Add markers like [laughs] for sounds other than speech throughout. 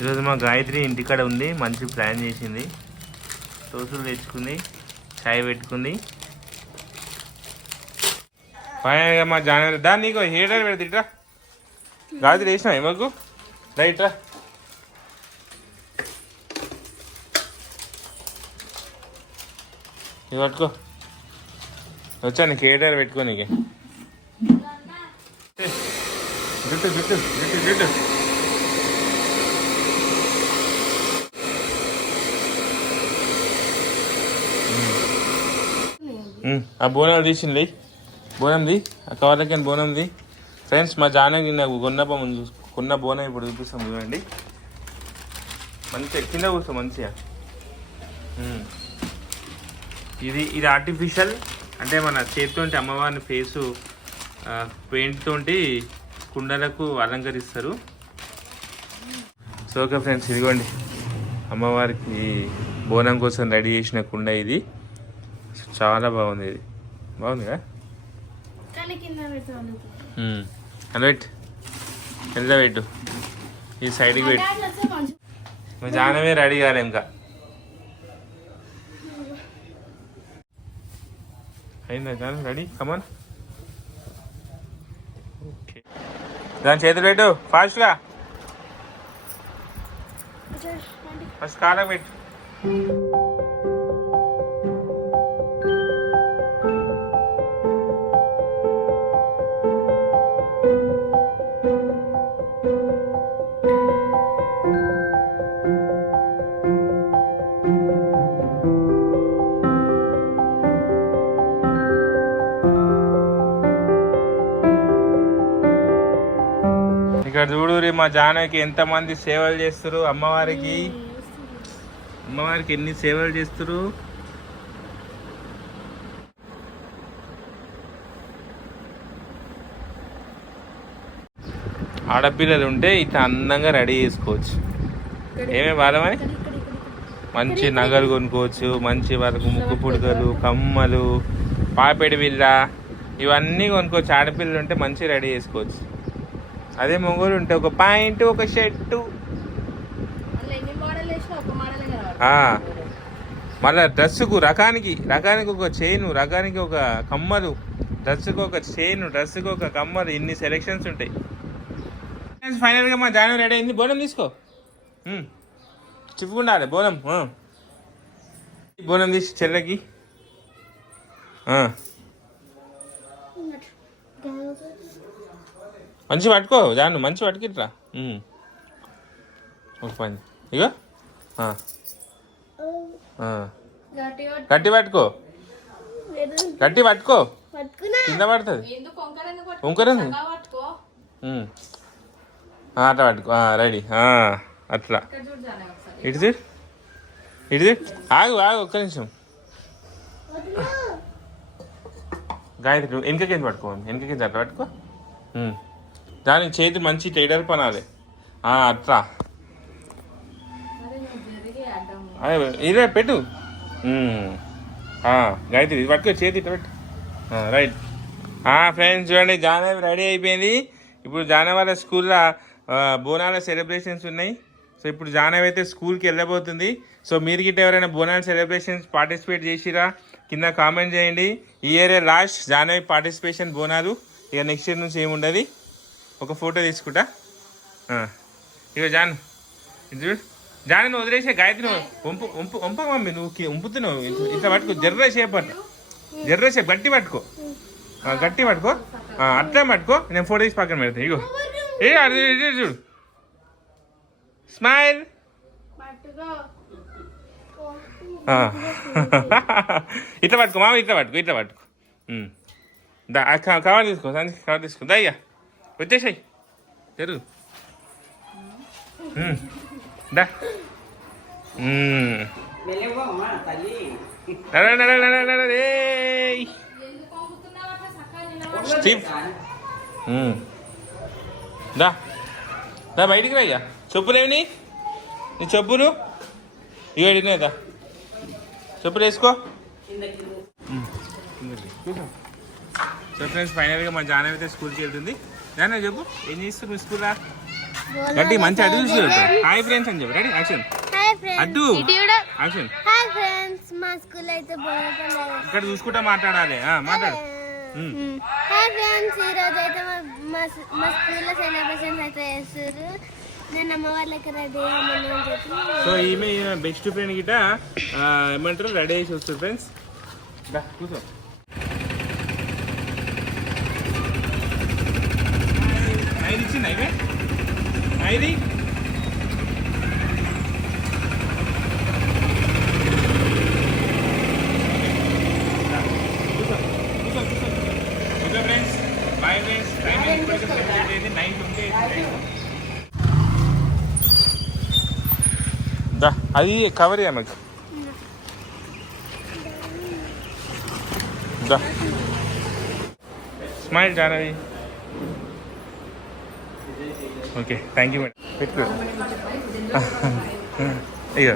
ఈరోజు మా గాయత్రి ఇంటికాడ ఉంది మంచి ప్లాన్ చేసింది. దోశలు తెచ్చుకుంది చాయ్ పెట్టుకుంది. ఫైనల్గా మా జానవరి దా నీకు హీటర్ పెడతా ఇట్రా. గాయత్రి వేసినా మాకు రైట్ రా ఇది పట్టుకో. వచ్చాను హీటర్ పెట్టుకో నీకు. జుట్టు జుట్టు జుట్టు జుట్టు. ఆ బోనాలు తీసింది బోనంది ఆ కవర్లకి బోనంది ఫ్రెండ్స్ మా జానకి నాకు కొన్న బొమ్మ కొన్న బోనం ఇప్పుడు చూపిస్తాం చూడండి. మంచిగా కింద కూర్చో మంచిగా. ఇది ఇది ఆర్టిఫిషియల్ అంటే మన చేతితో అమ్మవారిని ఫేసు పెయింట్ తోటి కుండలకు అలంకరిస్తారు. సో ఓకే ఫ్రెండ్స్ ఇదిగోండి. అమ్మవారికి బోనం కోసం రెడీ చేసిన కుండ ఇది. చాలా బాగుంది ఇది. బాగుంది కదా కానీ కింద పెట్టు. ఎంత పెట్టు. ఈ సైడ్కి పెట్టు. మా జానమే రెడీ కాలే ఇంకా. అయిందా Jana? Ready? Come on okay. దాని చేతులు పెట్టు. ఫాస్ట్గా ఫస్ట్ కాళ్ళకి పెట్టు. ఇక్కడ చూడురి మా జానకి ఎంతమంది సేవలు చేస్తారు? అమ్మవారికి. అమ్మవారికి ఎన్ని సేవలు చేస్తారు? ఆడపిల్లలు ఉంటే ఇట్లా అందంగా రెడీ చేసుకోవచ్చు. ఏమేమి వాళ్ళమని మంచి నగలు కొనుక్కోవచ్చు మంచి వాళ్ళకు ముక్కు పుడకలు కమ్మలు పాపిడి బిల్ల ఇవన్నీ కొనుక్కోవచ్చు. ఆడపిల్లలు ఉంటే మంచి రెడీ చేసుకోవచ్చు. అదే మొగోలు ఉంటే ఒక పాయింట్ ఒక షర్టు మళ్ళీ డ్రెస్సుకు రకానికి రకానికి ఒక చైను రకానికి ఒక కమ్మలు డ్రెస్సుకు ఒక చైను డ్రెస్సుకు ఒక కమ్మలు ఇన్ని సెలెక్షన్స్ ఉంటాయి. ఫైనల్గా మా జాను రెడీ అయింది. బోనం తీసుకో. చిప్పుకుండాలి బోనం. బోనం తీసి చెల్లెకి. మంచి పట్టుకో జాను మంచి పట్టుకిట్రా. ఒక పని. ఇగో. ఆ. ఆ. గట్టిగా గట్టి పట్టుకో. గట్టి పట్టుకో. కింద పడుతుంది. వంకరని వంకరని? పట్టుకో? రెడీ. అట్లా. ఇటు చూడు. ఇటు చూడు. ఆగు ఆగు ఒక్క నిమిషం. గాయత్రి వెనక కింద పట్టుకో? వెనక కింద అట్లా పట్టుకో? దాని చేతి మంచి టైడర్ పనాలి అట్లా ఇరే అదే ఇదే పెట్టు గాయత్రి ఇది పట్టుకో చేతి ఇట్లా పెట్టు. రైట్. ఫ్రెండ్స్ చూడండి జానవి రెడీ అయిపోయింది. ఇప్పుడు జానవి వాళ్ళ స్కూల్లో బోనాల సెలబ్రేషన్స్ ఉన్నాయి. సో ఇప్పుడు జానవి అయితే స్కూల్కి వెళ్ళబోతుంది. సో మీరు గిట్ట ఎవరైనా బోనాల సెలబ్రేషన్స్ పార్టిసిపేట్ చేసిరా కింద కామెంట్ చేయండి. ఈ ఇయరే లాస్ట్ జానవి పార్టిసిపేషన్ బోనాలు. ఇక నెక్స్ట్ ఇయర్ నుంచి ఏముండదు. ఒక ఫోటో తీసుకుంటా. ఆ. ఇగో జాన్. చూడు. జాన్ నువ్వు వదిలేసే గాయత్రి వంపు వంపు వంపక మమ్మీ నువ్వు వంపుతున్నావు. ఇట్లా పట్టుకో. జర్ర షేప్ అట్లా జర్ర షేప్ గట్టి పట్టుకో. గట్టి పట్టుకో. అట్లా పట్టుకో. నేను ఫోటో తీసి పక్కన పెడతాను ఇగో. ఏ అది చూడు స్మైల్. [laughs] ఇట్లా పట్టుకో. మామ ఇట్లా పట్టుకో ఇట్లా పట్టుకో. దా కవర్ తీసుకో సంచి కవర్ తీసుకో దయ్యా వచ్చేసాయి. ఉమ్. దా. స్టీవ్. దా. దా బయటికి రా అయ్యా చెప్పులేవి నీ? చెప్పులు? ఇక దా. చెప్పులు వేసుకో. సో ఫ్రెండ్స్ ఫైనల్గా మా జానవి అయితే స్కూల్కి వెళ్తుంది. చెప్పు. ఏం చేస్తారు మీ స్కూల్ గట్టి మంచి అడ్డు చూసి హాయ్ ఫ్రెండ్స్ అని చెప్పు. Ready action. Hi friends. అడ్డు. యాక్షన్. Hi friends. మా స్కూల్ అయితే బోనాల పండుగ ఇక్కడ చూసుకుంటా మాట్లాడాలి. ఆ, మాట్లాడు. Hi friends. ఈ రోజు అయితే మా మా స్కూల్లో సెలబ్రేషన్స్ అయితే చేస్తారు నేను అమ్మ వాళ్ళకి రెడీ సో ఈమె బెస్ట్ ఫ్రెండ్ గిట ఆ, ఏమంటారు? రెడీ చేసి వస్తుంది ఫ్రెండ్స్. కూర్చో ఐదు ఇచ్చింది అయితే ఐదు okay friends bye friends time ఇప్పటికే సెలబ్రేట్ అయింది నైన్ ట్వంటీ దా అది కవర్ చేయమకు దా smile Janavi okay thank you madam పెట్టుకో అయ్యో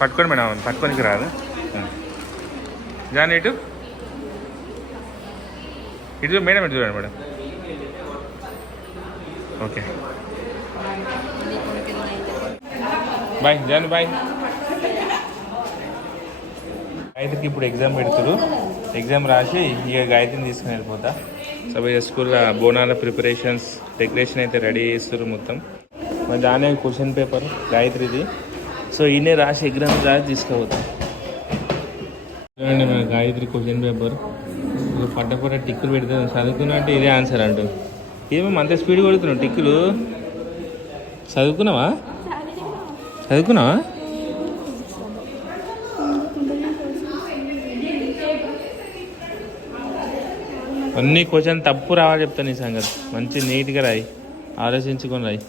పట్టుకోండి మేడం పట్టుకోనికి రాదు. జాన్ ఇటు. ఇటు మేడం ఇటు చూడండి madam. Okay. Bye Jaan bye. గాయత్రికి ఇప్పుడు ఎగ్జామ్ పెడతారు ఎగ్జామ్ రాసి ఇక గాయత్రిని తీసుకుని వెళ్ళిపోతా. సో ఇక స్కూల్లో బోనాల ప్రిపరేషన్స్ డెకరేషన్ అయితే రెడీ చేస్తారు మొత్తం. మరి దానే క్వశ్చన్ పేపర్ గాయత్రిది. సో ఈయనే రాసి ఎగ్జామ్ రాసి తీసుకుపోతా. చూడండి మన గాయత్రి క్వశ్చన్ పేపర్. ఇక పట్ట పట్ట టిక్కులు పెడితే చదువుకున్నా అంటే ఇదే ఆన్సర్ అంటూ. ఏమేమి అంత స్పీడ్ కొడుతున్నావు టిక్కులు. చదువుకున్నావా? చదువుకున్నావా? అన్ని క్వశ్చన్ తప్పు రావాలి చెప్తాను నీ సంగతి. మంచి నీట్గా రాయి. ఆలోచించుకొని రాయి.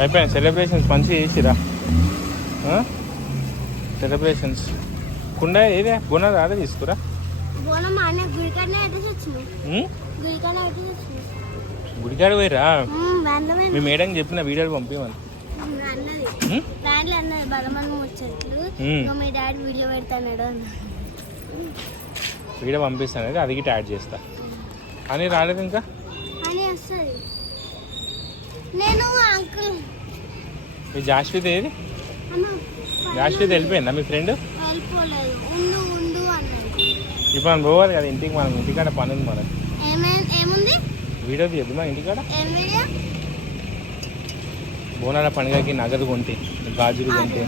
అయిపోయాయి సెలబ్రేషన్స్ మంచిగా చేసిరా? సెలబ్రేషన్స్ కుండ ఏదే? గుణ అదే తీసుకురా? గుడికాడ పోయిరా? మీ మేడం చెప్పిన వీడియోలు పంపించమని వీడియో వీడియో పంపిస్తాను. అది గిట్ట యాడ్ చేస్తా. అని రాలేదు ఇంకా నేను అంకుల్ మీ జాస్విత్ ఏది? జాస్విత్ వెళ్ళిపోయిందా మీ ఫ్రెండ్ వెళ్ళిపోలేదు. ఉండు ఉండు ఇప్పుడు మనం పోవాలి కదా ఇంటికి మనం ఇంటికాడ పని ఉంది మనం ఏమే ఏముంది? వీడియో తీయద్దు మా ఇంటికాడ? ఏం వీడియో? బోనాల పండుగకి నగదు కొంటే గాజులు కొంటే.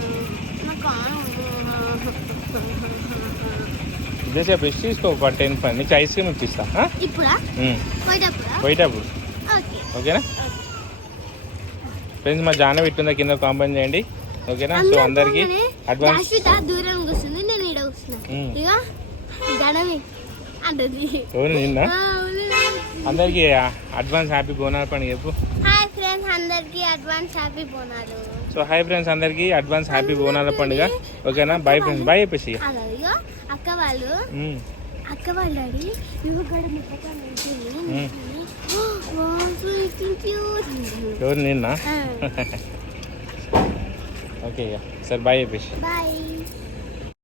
నాకు ఇదే బెస్ట్ తీసుకో ఒక టెన్ పని నీకు ఐస్ క్రీమ్ ఇప్పిస్తా. పోయేటప్పుడా? పోయేటప్పుడు. ఓకే. ఓకేనా? ఫ్రెండ్స్ మా జాన పెట్టుందా కింద కాంపౌండ్ చేయండి. ఓకేనా సో అందరికి అడ్వాన్స్ దూరం నేను. అందరికి అడ్వాన్స్ హ్యాపీ బోనాల పండుగ చెప్పు. హాయ్ ఫ్రెండ్స్ అందరికి advance happy Bonalu. So hi friends అందరికి అడ్వాన్స్ హ్యాపీ బోనాల పండుగ. ఓకేనా బాయ్ ఫ్రెండ్స్ బాయ్ చెప్పేసి అక్క వాళ్ళు. అక్క వాళ్ళ ఎవరు నిన్న? ఓకే సరే బాయ్ చెప్పేసి బాయ్